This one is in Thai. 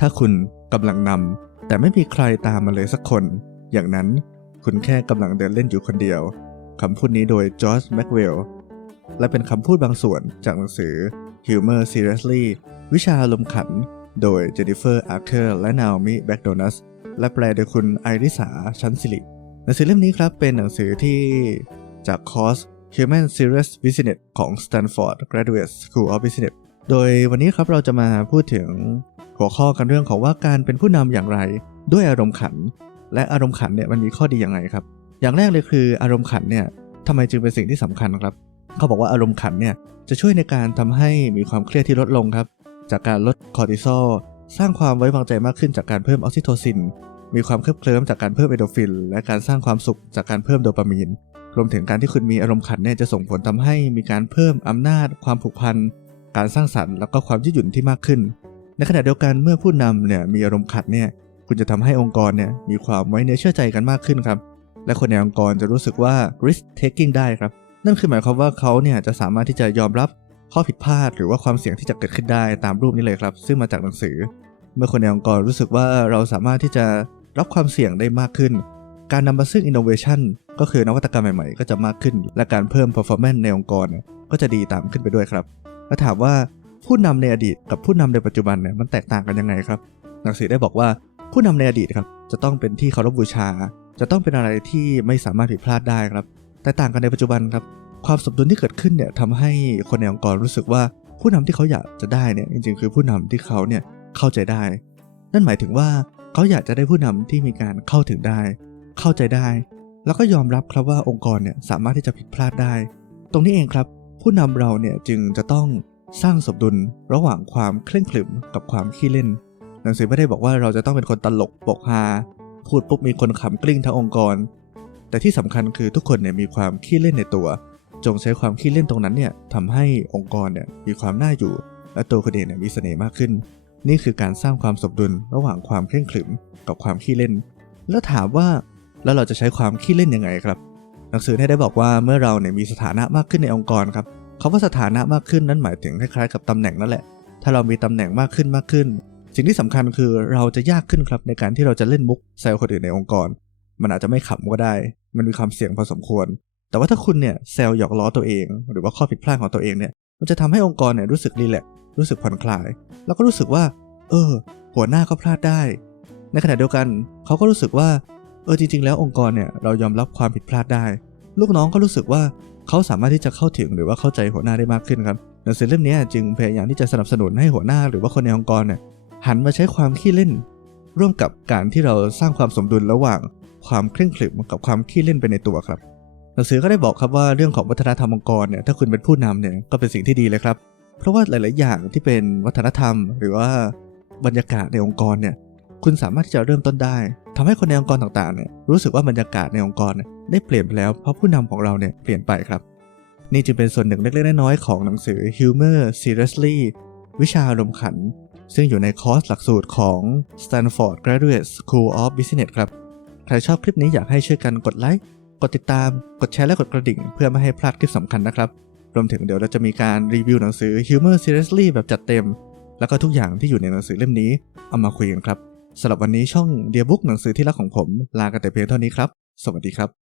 ถ้าคุณกำลังนำแต่ไม่มีใครตามมาเลยสักคน อย่างนั้นคุณแค่กำลังเดินเล่นอยู่คนเดียวคำพูดนี้โดยจอร์จแม็กเวลและเป็นคำพูดบางส่วนจากหนังสือ Humor Seriously วิชาอารมณ์ขัน โดยเจนนิเฟอร์อาร์เคอร์และนา o มิแบ็กโดนัสและแปลโดยคุณไอริสาชันสิริหนังสือเล่มนี้ครับเป็นหนังสือที่จากคอร์ส Human Serious Business ของ Stanford Graduate School of Business โดยวันนี้ครับเราจะมาพูดถึง หัวข้อกันเรื่องของว่าการเป็นผู้นำอย่างไร ด้วยอารมณ์ขัน และอารมณ์ขันเนี่ยมันมีข้อดีอย่างไรครับ อย่างแรกเลยคืออารมณ์ขันเนี่ยทำไมจึงเป็นสิ่งที่สำคัญครับ เขาบอกว่าอารมณ์ขันเนี่ยจะช่วยในการทำให้มีความเครียดที่ลดลงครับ จากการลดคอร์ติซอลสร้างความไว้วางใจมากขึ้นจากการเพิ่มออกซิโทซิน มีความเคลิบเคลิ้มจากการเพิ่มเอโดฟิน และการสร้างความสุขจากการเพิ่มโดปามีน รวมถึงการที่คุณมีอารมณ์ขันเนี่ยจะส่งผลทำให้มีการเพิ่มอำนาจ ความผูกพัน การสร้างสรรค์ แล้วก็ความยืดหยุ่นที่มากขึ้น ในขณะเดียวกันเมื่อผู้นำเนี่ยมีอารมณ์ขันเนี่ยคุณจะทำให้องค์กรเนี่ยมีความไว้เนื้อเชื่อใจกันมากขึ้นครับ และคนในองค์กรจะรู้สึกว่า risk taking ได้ครับ นั่นคือหมายความว่าเขาเนี่ยจะสามารถที่จะยอมรับข้อผิดพลาด หรือว่าความเสี่ยงที่จะเกิดขึ้นได้ตามรูปนี้เลยครับ ซึ่งมาจากหนังสือ เมื่อคนในองค์กรรู้สึกว่าเราสามารถที่จะรับความเสี่ยงได้มากขึ้น การนำมาซึ่ง innovation ก็คือนวัตกรรมใหม่ๆ ก็จะมากขึ้น และการเพิ่ม performance ในองค์กรก็จะดีตามขึ้นไปด้วยครับ แล้วถามว่า ผู้นำในอดีตกับผู้นำในปัจจุบันเนี่ยมันแตกต่างกันยังไงครับหนังสือได้บอกว่าผู้นำในอดีตครับจะต้องเป็นที่เคารพบูชา จะต้องเป็นอะไรที่ไม่สามารถผิดพลาดได้ครับ แต่ต่างกันในปัจจุบันครับ ความสมดุลที่เกิดขึ้นเนี่ยทำให้คนในองค์กรรู้สึกว่าผู้นำที่เขาอยากจะได้เนี่ยจริงๆ คือผู้นำที่เขาเนี่ยเข้าใจได้ นั่นหมายถึงว่าเขาอยากจะได้ผู้นำที่มีการเข้าถึงได้ เข้าใจได้ แล้วก็ยอมรับครับว่าองค์กรเนี่ยสามารถที่จะผิดพลาดได้ ตรงนี้เองครับ ผู้นำเราเนี่ยจึงจะต้อง สร้างสมดุลระหว่างความเคร่งขรึมกับความขี้เล่น หนังสือไม่ได้บอกว่าเราจะต้องเป็นคนตลกปกฮาพูดปุ๊บมีคนขำกลิ้งทั้งองค์กร แต่ที่สำคัญคือทุกคนเนี่ยมีความขี้เล่นในตัว จงใช้ความขี้เล่นตรงนั้นเนี่ยทำให้องค์กรเนี่ยมีความน่าอยู่ และตัวคุณเองเนี่ยมีเสน่ห์มากขึ้น นี่คือการสร้างความสมดุลระหว่างความเคร่งขรึมกับความขี้เล่น แล้วถามว่าแล้วเราจะใช้ความขี้เล่นยังไงครับ หนังสือได้บอกว่าเมื่อเราเนี่ยมีสถานะมากขึ้นในองค์กรครับ คาว่าสถานะมากขึ้นนั้นหมายถึงคล้ายๆกับตำแหน่งนั่นแหละ ถ้าเรามีตำแหน่งมากขึ้นมากขึ้น สิ่งที่สำคัญคือเราจะยากขึ้นครับในการที่เราจะเล่นมุกแซวคนอื่นในองค์กร มันอาจจะไม่ขำก็ได้ มันมีความเสี่ยงพอสมควร แต่ว่าถ้าคุณเนี่ยแซวหยอกล้อตัวเอง หรือว่าข้อผิดพลาดของตัวเองเนี่ย มันจะทำให้องค์กรเนี่ยรู้สึกรีแลกรู้สึกผ่อนคลาย แล้วก็รู้สึกว่า เออ หัวหน้าก็พลาดได้ ในขณะเดียวกันเขาก็รู้สึกว่า เออจริง ๆ แล้วองค์กรเนี่ยเรายอมรับความผิดพลาดได้ ลูกน้องก็รู้สึกว่า เขาสามารถที่จะเข้าถึงหรือว่าเข้าใจหัวหน้าได้มากขึ้นครับหนังสือเล่มนี้จึงพยายามที่จะสนับสนุนให้หัวหน้าหรือว่าคนในองค์กรเนี่ยหันมาใช้ความขี้เล่น ร่วมกับการที่เราสร้างความสมดุลระหว่างความเคร่งขรึมกับความขี้เล่นไปในตัวครับ หนังสือก็ได้บอกครับว่าเรื่องของวัฒนธรรมองค์กรเนี่ยถ้าคุณเป็นผู้นำเนี่ยก็เป็นสิ่งที่ดีเลยครับ เพราะว่าหลาย ๆ อย่างที่เป็นวัฒนธรรม หรือว่าบรรยากาศในองค์กรเนี่ยคุณสามารถที่จะเริ่มต้นได้ ทำให้คนในองค์กรต่างๆเนี่ยรู้สึกว่าบรรยากาศในองค์กรเนี่ยได้เปลี่ยนไปแล้ว เพราะผู้นำของเราเนี่ยเปลี่ยนไปครับ นี่จึงเป็นส่วนหนึ่งเล็กๆน้อยๆของหนังสือ Humor Seriously วิชาอารมณ์ขัน ซึ่งอยู่ในคอร์สหลักสูตรของ Stanford Graduate School of Business ครับ ใครชอบคลิปนี้อยากให้ช่วยกันกดไลค์กดติดตาม กดแชร์และกดกระดิ่ง เพื่อไม่ให้พลาดคลิปสำคัญนะครับ รวมถึงเดี๋ยวเราจะมีการรีวิวหนังสือ Humor Seriously แบบจัดเต็ม แล้วก็ทุกอย่างที่อยู่ในหนังสือเล่มนี้เอามาคุยกันครับ สำหรับวันนี้ช่อง Dear Book หนังสือที่รักของผม ลากันแต่เพียงเท่านี้ครับ สวัสดีครับ